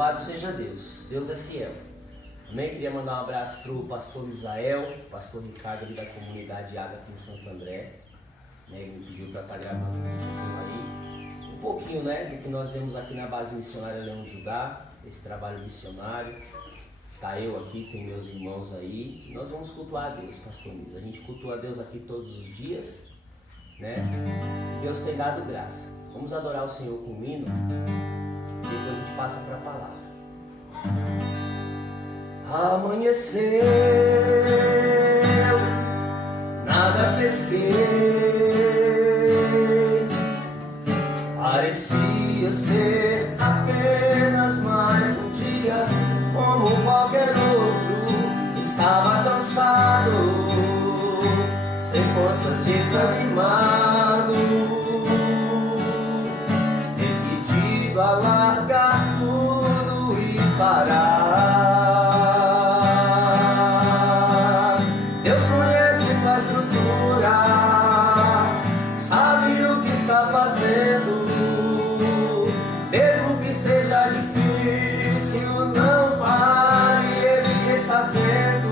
Louvado seja Deus, Deus é fiel. Também queria mandar um abraço para o pastor Isael, pastor Ricardo ali da comunidade Água aqui em Santo André. Ele me pediu para estar gravando um videozinho aí. Um pouquinho, do que nós vemos aqui na base missionária Leão Judá, esse trabalho missionário. Tá eu aqui, tem meus irmãos aí. E nós vamos cultuar a Deus, pastor Luiz. A gente cultua a Deus aqui todos os dias, Deus tem dado graça. Vamos adorar o Senhor com um hino, e depois a gente passa para a palavra. Amanheceu, nada pesquei, parecia ser apenas mais um dia, como qualquer outro. Estava cansado, sem forças, desanimado, decidido a largar tudo e parar. Deus conhece tua estrutura, sabe o que está fazendo. Mesmo que esteja difícil, não pare, Ele está vendo.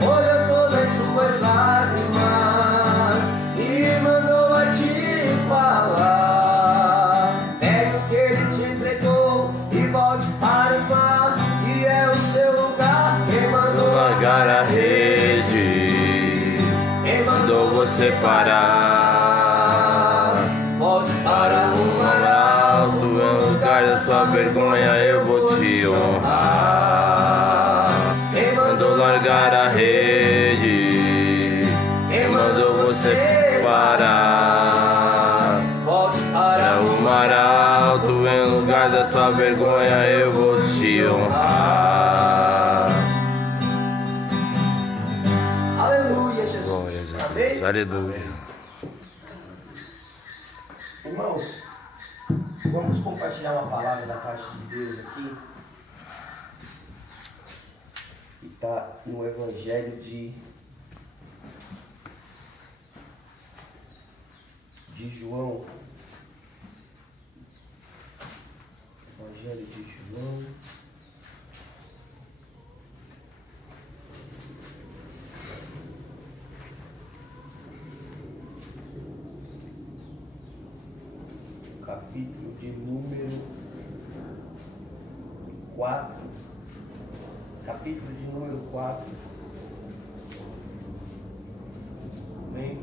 Olha todas as suas lágrimas e mandou a te falar. Pegue o que Ele te entregou e volte para o mar, que é o seu lugar. Quem mandou largar a rede, quem mandou você parar. volte para o mar Alto, em lugar da sua vergonha eu vou te honrar. Quem Mandou largar a rede, quem mandou você parar. volte para Para o mar alto, em lugar da sua vergonha eu vou te honrar. Aleluia, Jesus. Glórias a Amém? Deus. Aleluia. Irmãos, vamos compartilhar uma palavra da parte de Deus aqui. E está no Evangelho de João. Evangelho de João. Capítulo de número 4. Capítulo de número 4. Amém?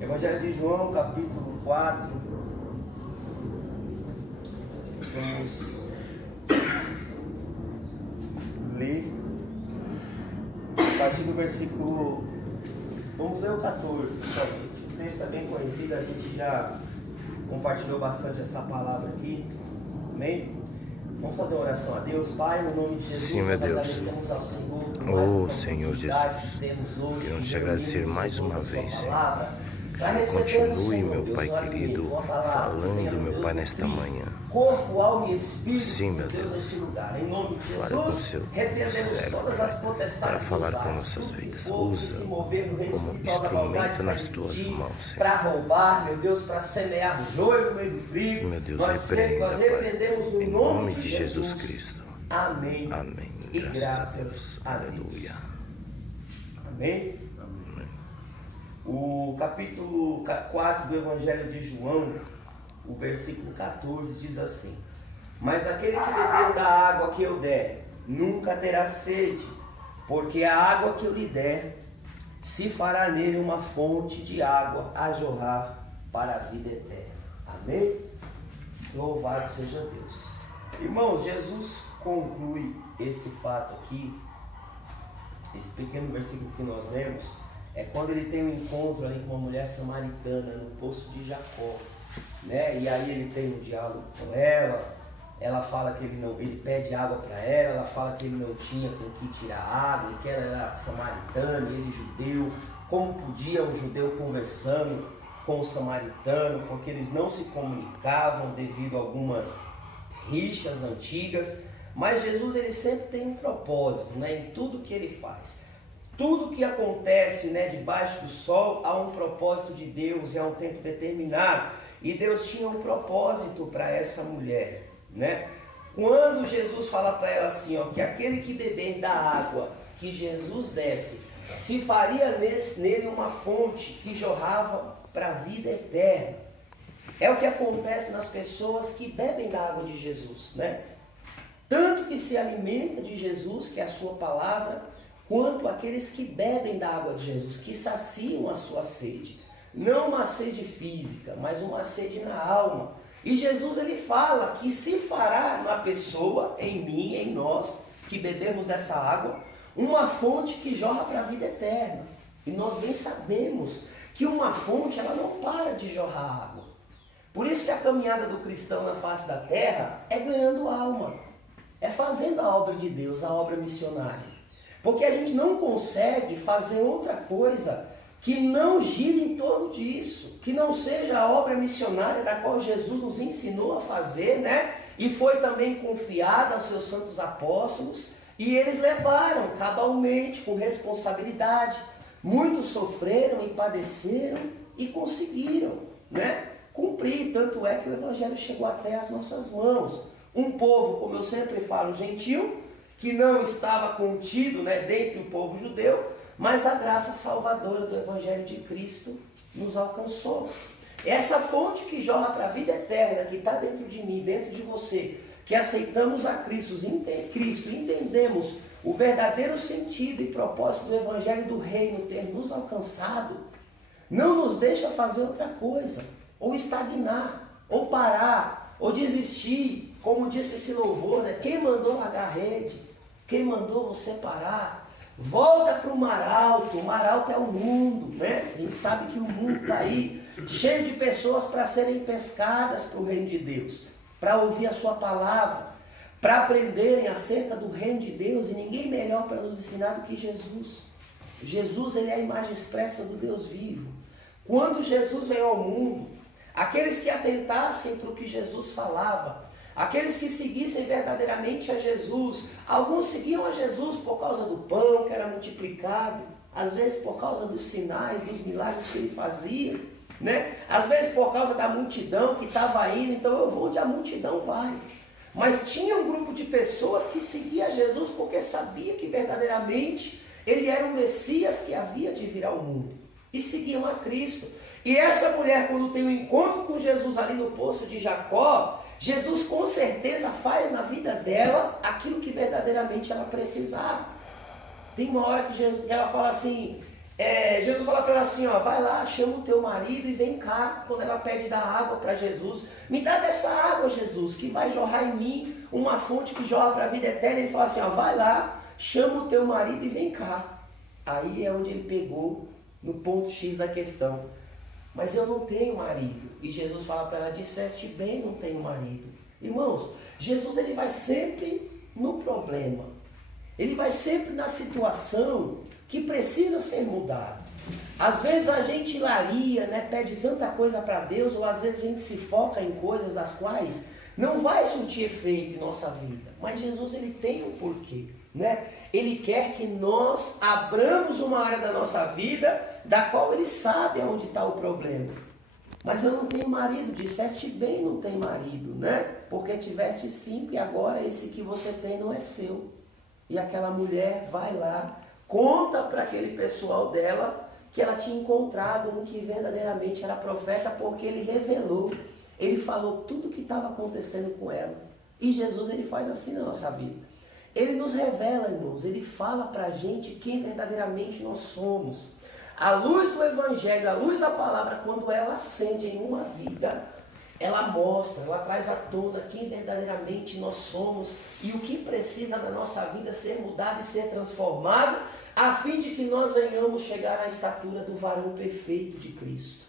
Evangelho de João, capítulo 4. Vamos ler a partir do versículo. Vamos ler o 14 somente. O texto é bem conhecido, a gente já compartilhou bastante essa palavra aqui. Amém? Vamos fazer uma oração a Deus. Pai, no nome de Jesus, Sim, meu nós Deus. agradecemos ao Senhor por mais Oh, essa Senhor oportunidade Jesus, que temos hoje queremos de te agradecer reunirmos mais uma sobre a sua vez, Senhor. palavra, para Que recebermos, continue, Senhor meu Deus, Pai o alimento, querido, tua palavra, falando, venha, meu Deus, Pai, nesta nutrir manhã. corpo, alma e espírito, Sim, meu Deus, Deus. nesse lugar. Em nome de Fale com Jesus, seu repreendemos servo, todas as potestades para falar dos com ares, nossas tudo que vidas. for que Usa se mover no reino como espiritual da maldade instrumento para nas tuas impedir, mãos, Senhor. para roubar, meu Deus, para semear o joio no meio do trigo. Sim, meu Deus, nós repreenda, Pai. repreendemos no Em nome de Jesus Cristo. Amém. Amém. E Graças a Deus. Aleluia. Amém? Amém. O capítulo 4 do Evangelho de João, o versículo 14 diz assim: Mas aquele que beber da água que eu der, nunca terá sede, porque a água que eu lhe der, se fará nele uma fonte de água a jorrar para a vida eterna. Amém? Louvado seja Deus. Irmãos, Jesus conclui esse fato aqui, esse pequeno versículo que nós lemos, é quando ele tem um encontro ali com uma mulher samaritana no poço de Jacó, né? E aí ele tem um diálogo com ela fala que ele pede água para ela fala que ele não tinha com que tirar água, que ela era samaritana, ele judeu. Como podia um judeu conversando com o samaritano, porque eles não se comunicavam devido a algumas rixas antigas. Mas Jesus, ele sempre tem um propósito, né, em tudo que ele faz. Tudo que acontece, né, debaixo do sol, há um propósito de Deus, e há um tempo determinado. E Deus tinha um propósito para essa mulher. né? Quando Jesus fala para ela assim, ó, que aquele que beber da água que Jesus desse, se faria nele uma fonte que jorrava para a vida eterna. É o que acontece nas pessoas que bebem da água de Jesus, né? Tanto que se alimenta de Jesus, que é a sua palavra, quanto aqueles que bebem da água de Jesus, que saciam a sua sede. Não uma sede física, mas uma sede na alma. E Jesus ele fala que se fará na pessoa, em mim, em nós, que bebemos dessa água, uma fonte que jorra para a vida eterna. E nós bem sabemos que uma fonte ela não para de jorrar água. Por isso que a caminhada do cristão na face da terra é ganhando alma. É fazendo a obra de Deus, a obra missionária. Porque a gente não consegue fazer outra coisa que não gire em torno disso, que não seja a obra missionária da qual Jesus nos ensinou a fazer, né? E foi também confiada aos seus santos apóstolos, e eles levaram cabalmente, com responsabilidade. Muitos sofreram e padeceram e conseguiram, né, cumprir. Tanto é que o Evangelho chegou até as nossas mãos. Um povo, como eu sempre falo, gentil, que não estava contido, né, dentre o povo judeu, mas a graça salvadora do Evangelho de Cristo nos alcançou. Essa fonte que jorra para a vida eterna, que está dentro de mim, dentro de você, que aceitamos a Cristo, entendemos o verdadeiro sentido e propósito do Evangelho do Reino ter nos alcançado, não nos deixa fazer outra coisa, ou estagnar, ou parar, ou desistir, como disse esse louvor, né? Quem mandou largar a rede? Quem mandou você parar? Volta para o mar alto é o mundo, né? A gente sabe que o mundo está aí, cheio de pessoas para serem pescadas para o reino de Deus, para ouvir a sua palavra, para aprenderem acerca do reino de Deus, e ninguém melhor para nos ensinar do que Jesus. Jesus, ele é a imagem expressa do Deus vivo. Quando Jesus veio ao mundo, aqueles que atentassem para o que Jesus falava, aqueles que seguissem verdadeiramente a Jesus, alguns seguiam a Jesus por causa do pão que era multiplicado, às vezes por causa dos sinais, dos milagres que ele fazia, né? Às vezes por causa da multidão que estava indo, então eu vou onde a multidão vai. Mas tinha um grupo de pessoas que seguia Jesus porque sabia que verdadeiramente ele era o Messias que havia de vir ao mundo, e seguiam a Cristo. E essa mulher, quando tem um encontro com Jesus ali no poço de Jacó, Jesus com certeza faz na vida dela aquilo que verdadeiramente ela precisava. Tem uma hora que ela fala assim, Jesus fala para ela assim, ó, vai lá, chama o teu marido e vem cá. Quando ela pede dar água para Jesus, me dá dessa água, Jesus, que vai jorrar em mim, uma fonte que jorra para a vida eterna. Ele fala assim, ó, vai lá, chama o teu marido e vem cá. Aí é onde ele pegou no ponto X da questão. Mas eu não tenho marido. E Jesus fala para ela, disseste bem, não tenho marido. Irmãos, Jesus ele vai sempre no problema. Ele vai sempre na situação que precisa ser mudada. Às vezes a gente hilaria, né, pede tanta coisa para Deus, ou às vezes a gente se foca em coisas das quais não vai surtir efeito em nossa vida. Mas Jesus ele tem um porquê, né? Ele quer que nós abramos uma área da nossa vida da qual ele sabe aonde está o problema. Mas eu não tenho marido, disseste bem, não tem marido, né? Porque tivesse 5 e agora esse que você tem não é seu. E aquela mulher vai lá, conta para aquele pessoal dela que ela tinha encontrado um que verdadeiramente era profeta, porque ele revelou, ele falou tudo o que estava acontecendo com ela. E Jesus ele faz assim na nossa vida. Ele nos revela, irmãos, ele fala para a gente quem verdadeiramente nós somos. A luz do Evangelho, a luz da palavra, quando ela acende em uma vida, ela mostra, ela traz à tona quem verdadeiramente nós somos e o que precisa na nossa vida ser mudado e ser transformado, a fim de que nós venhamos chegar à estatura do varão perfeito de Cristo.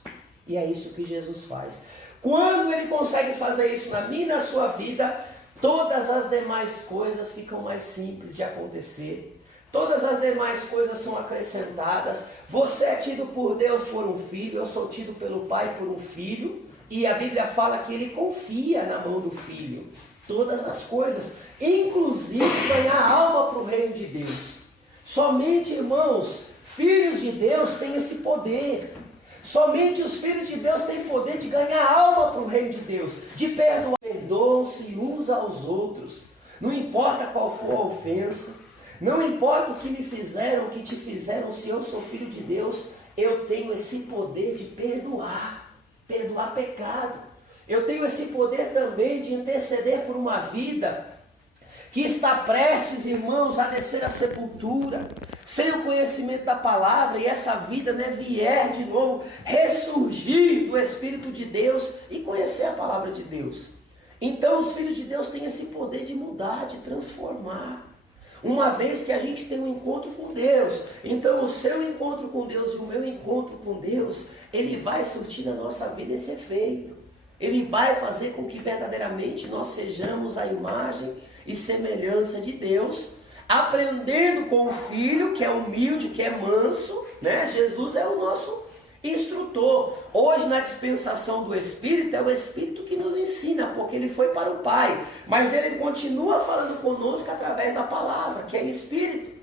E é isso que Jesus faz. Quando ele consegue fazer isso na minha e na sua vida, todas as demais coisas ficam mais simples de acontecer. Todas as demais coisas são acrescentadas. Você é tido por Deus por um filho, eu sou tido pelo Pai por um filho. E a Bíblia fala que ele confia na mão do filho todas as coisas, inclusive ganhar alma para o reino de Deus. Somente, irmãos, filhos de Deus têm esse poder. Somente os filhos de Deus têm poder de ganhar alma para o reino de Deus, de perdoar. perdoam-se uns aos outros. Não importa qual for a ofensa, não importa o que me fizeram, o que te fizeram, se eu sou filho de Deus, eu tenho esse poder de perdoar pecado. Eu tenho esse poder também de interceder por uma vida que está prestes, irmãos, a descer à sepultura, sem o conhecimento da palavra, e essa vida, vier de novo, ressurgir do Espírito de Deus e conhecer a palavra de Deus. Então os filhos de Deus têm esse poder de mudar, de transformar. Uma vez que a gente tem um encontro com Deus, então o seu encontro com Deus e o meu encontro com Deus, ele vai surtir na nossa vida esse efeito. Ele vai fazer com que verdadeiramente nós sejamos a imagem e semelhança de Deus, aprendendo com o Filho, que é humilde, que é manso, Jesus é o nosso instrutor. Hoje, na dispensação do Espírito, é o Espírito que nos ensina, porque ele foi para o Pai, mas ele continua falando conosco através da palavra, que é Espírito.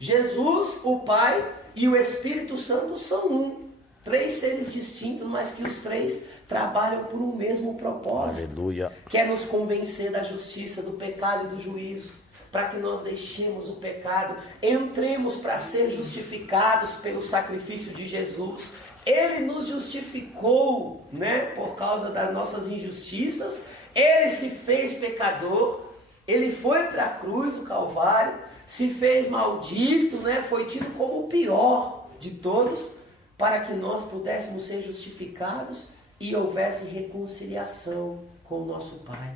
Jesus, o Pai e o Espírito Santo são um. 3 seres distintos, mas que os 3 trabalham por um mesmo propósito. Aleluia. Quer nos convencer da justiça, do pecado e do juízo, para que nós deixemos o pecado, entremos para ser justificados pelo sacrifício de Jesus. Ele nos justificou, por causa das nossas injustiças. Ele se fez pecador, ele foi para a cruz, o Calvário, se fez maldito, foi tido como o pior de todos, para que nós pudéssemos ser justificados e houvesse reconciliação com o nosso Pai.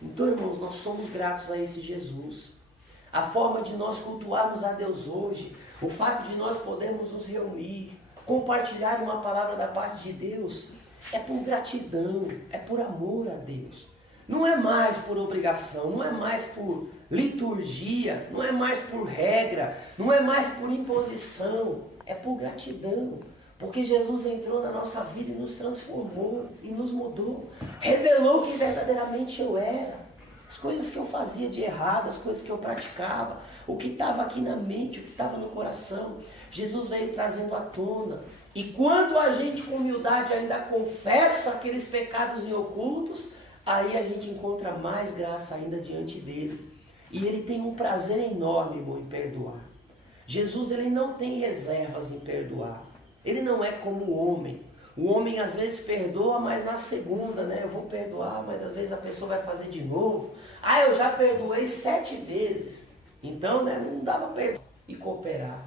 Então, irmãos, nós somos gratos a esse Jesus. A forma de nós cultuarmos a Deus hoje, o fato de nós podermos nos reunir, compartilhar uma palavra da parte de Deus, é por gratidão, é por amor a Deus. Não é mais por obrigação, não é mais por liturgia, não é mais por regra, não é mais por imposição, é por gratidão. Porque Jesus entrou na nossa vida e nos transformou e nos mudou. Revelou quem verdadeiramente eu era. As coisas que eu fazia de errado, as coisas que eu praticava, o que estava aqui na mente, o que estava no coração. Jesus veio trazendo à tona. E quando a gente com humildade ainda confessa aqueles pecados em ocultos, aí a gente encontra mais graça ainda diante dele. E ele tem um prazer enorme, irmão, em perdoar. Jesus, ele não tem reservas em perdoar. Ele não é como o homem. O homem às vezes perdoa, mas na segunda, eu vou perdoar, mas às vezes a pessoa vai fazer de novo. Eu já perdoei 7 vezes. Então, não dá para perdoar e cooperar.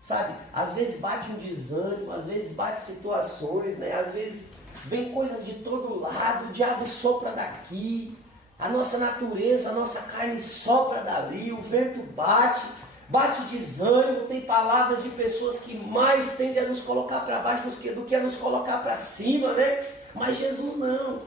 Sabe? Às vezes bate um desânimo, às vezes bate situações, às vezes vem coisas de todo lado, o diabo sopra daqui, a nossa natureza, a nossa carne sopra dali, o vento bate desânimo, tem palavras de pessoas que mais tendem a nos colocar para baixo do que a nos colocar para cima, Mas Jesus não.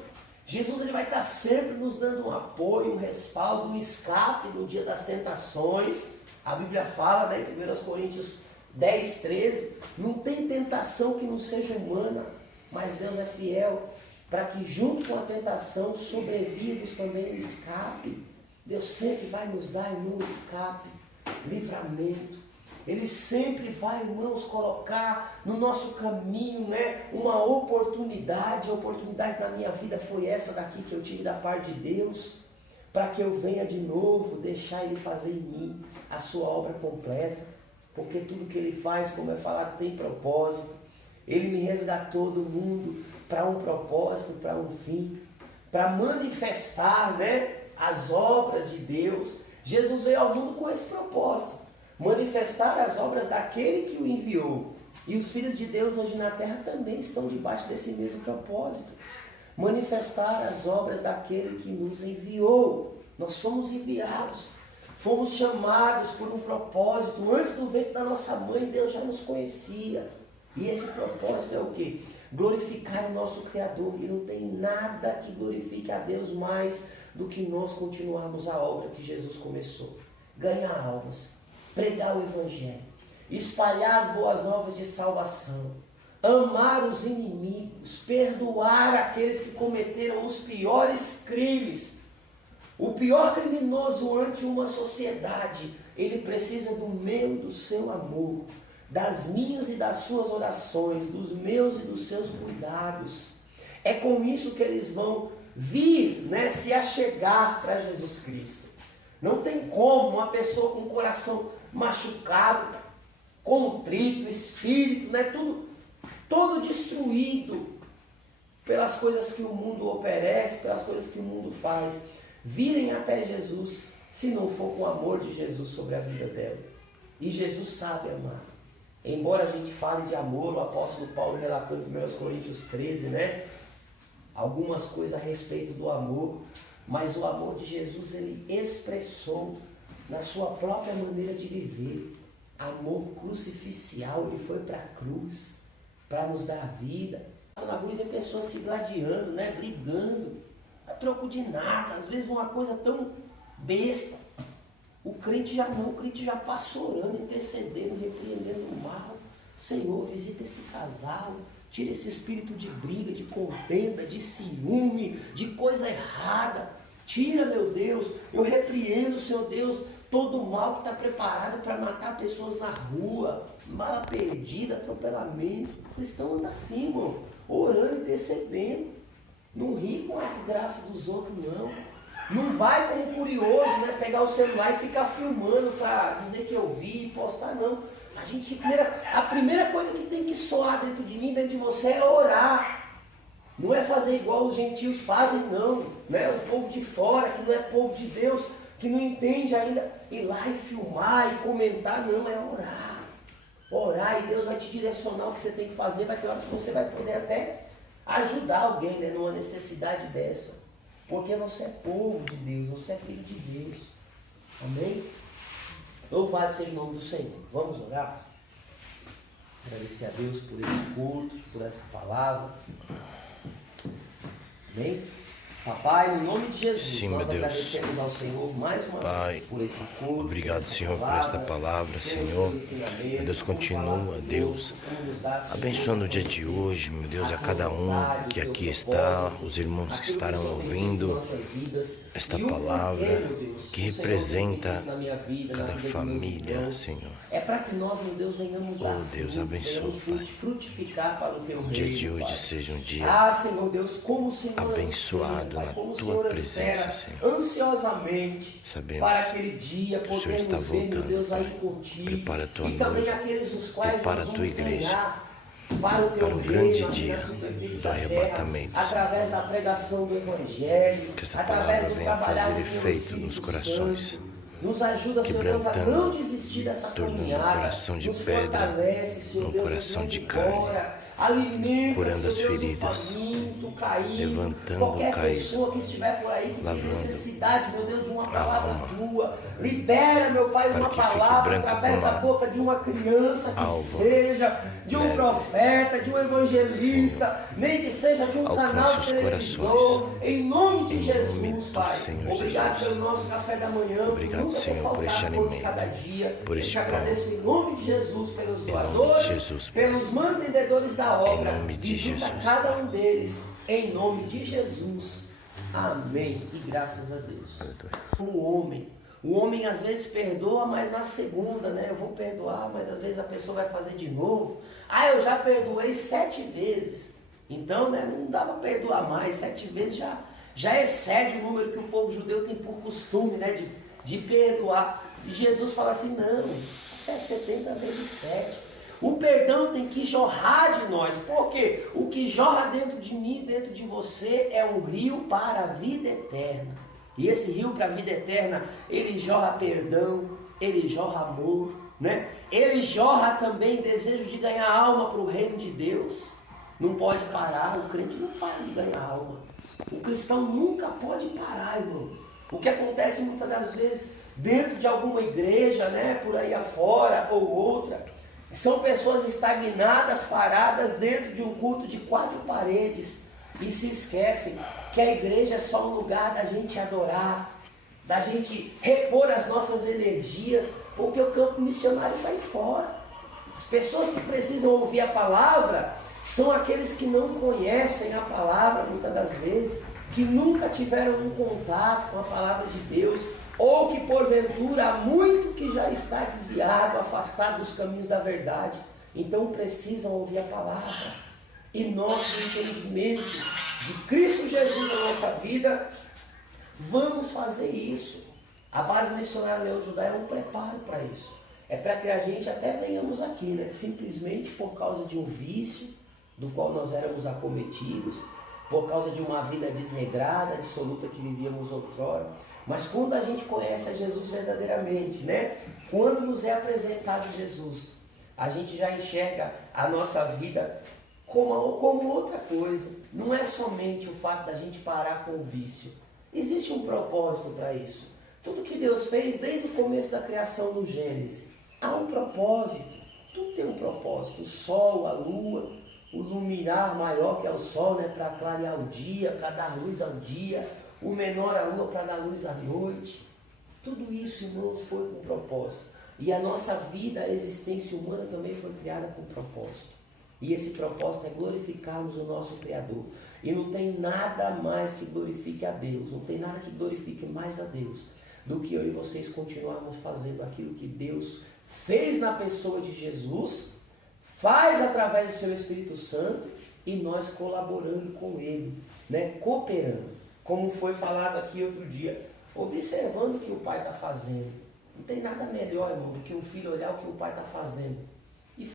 Jesus, ele vai estar sempre nos dando um apoio, um respaldo, um escape no dia das tentações. A Bíblia fala, em 1 Coríntios 10, 13, não tem tentação que não seja humana, mas Deus é fiel para que junto com a tentação sobrevivamos também o escape. Deus sempre vai nos dar um escape, livramento. Ele sempre vai, irmãos, colocar no nosso caminho, uma oportunidade. A oportunidade na minha vida foi essa daqui que eu tive da parte de Deus, para que eu venha de novo deixar Ele fazer em mim a sua obra completa, porque tudo que Ele faz, como é falado, tem propósito. Ele me resgatou do mundo para um propósito, para um fim, para manifestar, as obras de Deus. Jesus veio ao mundo com esse propósito, manifestar as obras daquele que o enviou. E os filhos de Deus hoje na terra também estão debaixo desse mesmo propósito, manifestar as obras daquele que nos enviou. Nós somos enviados, fomos chamados por um propósito. Antes do ventre da nossa mãe, Deus já nos conhecia. E esse propósito é o quê? Glorificar o nosso Criador. E não tem nada que glorifique a Deus mais do que nós continuarmos a obra que Jesus começou. Ganhar almas, pregar o Evangelho, espalhar as boas novas de salvação, amar os inimigos, perdoar aqueles que cometeram os piores crimes. O pior criminoso ante uma sociedade, ele precisa do meu e do seu amor, das minhas e das suas orações, dos meus e dos seus cuidados. É com isso que eles vão vir, né, se achegar para Jesus Cristo. Não tem como uma pessoa com o coração machucado, contrito, espírito, né, todo destruído pelas coisas que o mundo oferece, pelas coisas que o mundo faz, virem até Jesus, se não for com o amor de Jesus sobre a vida dela. E Jesus sabe amar. Embora a gente fale de amor, o apóstolo Paulo relatou em 1 Coríntios 13, né? Algumas coisas a respeito do amor, mas o amor de Jesus ele expressou na sua própria maneira de viver. Amor crucificial, ele foi para a cruz para nos dar vida. Na rua tem pessoas se gladiando, né? Brigando, a troco de nada, às vezes uma coisa tão besta. O crente já não, o crente já passa orando, intercedendo, repreendendo o mal. Senhor, visita esse casal, tira esse espírito de briga, de contenda, de ciúme, de coisa errada. Tira, meu Deus, eu repreendo, Senhor Deus, todo o mal que está preparado para matar pessoas na rua, bala perdida, atropelamento. O cristão anda assim, irmão, orando, intercedendo. Não ri com a desgraça dos outros, não. Não vai como curioso, né, pegar o celular e ficar filmando para dizer que eu vi e postar, não. A primeira coisa que tem que soar dentro de mim, dentro de você, é orar. Não é fazer igual os gentios fazem, não. Né? O povo de fora, que não é povo de Deus, que não entende ainda, ir lá e filmar e comentar, não, é orar. Orar e Deus vai te direcionar o que você tem que fazer, vai ter hora que você vai poder até ajudar alguém, né, numa necessidade dessa. Porque você é povo de Deus, você é filho de Deus. Amém? Louvado seja o nome do Senhor. Vamos orar? Agradecer a Deus por esse culto, por essa palavra. Amém? Papai, no nome de Jesus, sim, nós meu Deus. agradecemos ao Senhor mais uma Pai, vez por esse culto. Obrigado, Senhor, por esta palavra, Senhor. Meu Deus, continua, Deus, abençoando o dia de hoje, meu Deus, a cada um que aqui está, os irmãos que estarão ouvindo esta palavra, que representa cada família, Senhor. É para que nós, meu Deus, venhamos dar Deus, abençoa, Pai. frutificar para o teu reino. O dia de hoje seja um dia Senhor Deus, como o Senhor abençoado na tua presença, Senhor. Ansiosamente Sabemos para aquele dia que o Senhor está podermos ver, meu Deus, voltando, aí contigo. Prepara a tua e também noiva, aqueles os quais prepara a nós tua vamos igreja ganhar para o teu para um reino, grande aqui dia na superfície do da terra, arrebatamento, através da pregação do Evangelho, que essa através palavra do venha trabalhar fazer do teu efeito Espírito nos corações, Santo. Nos ajuda, Senhor Deus, a quebrantando, não desistir dessa tornando caminhada. um coração de Nos pedra fortalece, Senhor num Deus, coração nos de manda carne, embora. Alimenta, curando as Senhor Deus, feridas, o faminto, caído, levantando qualquer o caído, pessoa que estiver por aí que tem lavando necessidade, meu Deus, de uma palavra alma, tua. Libera, meu Pai, para uma que fique palavra branco através como da a boca de uma criança que alva, seja, de um leve, profeta, de um evangelista, nem que seja de um alcance canal os de televisão. Em nome de Em Jesus, nome do Pai. Senhor Obrigado Jesus. pelo nosso café da manhã. Obrigado, nunca ter Senhor, por este faltado pão de alimento, cada dia. por Eu este te pão. agradeço em nome de Jesus pelos Em nome de doadores, Jesus, Pai. pelos mantenedores da obra. Em nome de Visita Jesus, cada um deles, em nome de Jesus. Amém. E graças a Deus. O homem às vezes perdoa, mas na segunda, né? Eu vou perdoar, mas às vezes a pessoa vai fazer de novo. Eu já perdoei 7 vezes. Então, né, não dá para perdoar mais. 7 vezes já excede o número que o povo judeu tem por costume, né, de perdoar. E Jesus fala assim, não, até 70 vezes 7. O perdão tem que jorrar de nós. Por quê? O que jorra dentro de mim, dentro de você, é um rio para a vida eterna. E esse rio para a vida eterna, ele jorra perdão, ele jorra amor, né? Ele jorra também desejo de ganhar alma para o reino de Deus. Não pode parar, o crente não para de ganhar alma. O cristão nunca pode parar, irmão. O que acontece muitas das vezes dentro de alguma igreja, né, por aí afora ou outra, são pessoas estagnadas, paradas dentro de um culto de 4 paredes e se esquecem que a igreja é só um lugar da gente adorar, da gente repor as nossas energias, porque o campo missionário está aí fora. As pessoas que precisam ouvir a palavra são aqueles que não conhecem a palavra, muitas das vezes, que nunca tiveram um contato com a palavra de Deus, ou que porventura há muito que já está desviado, afastado dos caminhos da verdade. Então precisam ouvir a palavra. e nós, no entendimento de Cristo Jesus na nossa vida, vamos fazer isso. A base missionária Leão de Judá é um preparo para isso. É para que a gente até venhamos aqui, né? Simplesmente por causa de um vício do qual nós éramos acometidos, por causa de uma vida desregrada, dissoluta que vivíamos outrora. Mas quando a gente conhece a Jesus verdadeiramente, né? Quando nos é apresentado Jesus, a gente já enxerga a nossa vida como outra coisa. Não é somente o fato da gente parar com o vício. Existe um propósito para isso. Tudo que Deus fez desde o começo da criação do Gênesis, há um propósito. Tudo tem um propósito. O sol, a lua, o luminar maior que é o sol, né, para clarear o dia, para dar luz ao dia. O menor a lua para dar luz à noite. Tudo isso, irmãos, foi com propósito. E a nossa vida, a existência humana também foi criada com propósito. E esse propósito é glorificarmos o nosso Criador. E não tem nada mais que glorifique a Deus, não tem nada que glorifique mais a Deus do que eu e vocês continuarmos fazendo aquilo que Deus fez na pessoa de Jesus, faz através do seu Espírito Santo e nós colaborando com Ele, né? Cooperando. Como foi falado aqui outro dia, observando o que o pai está fazendo. Não tem nada melhor, irmão, do que um filho olhar o que o pai está fazendo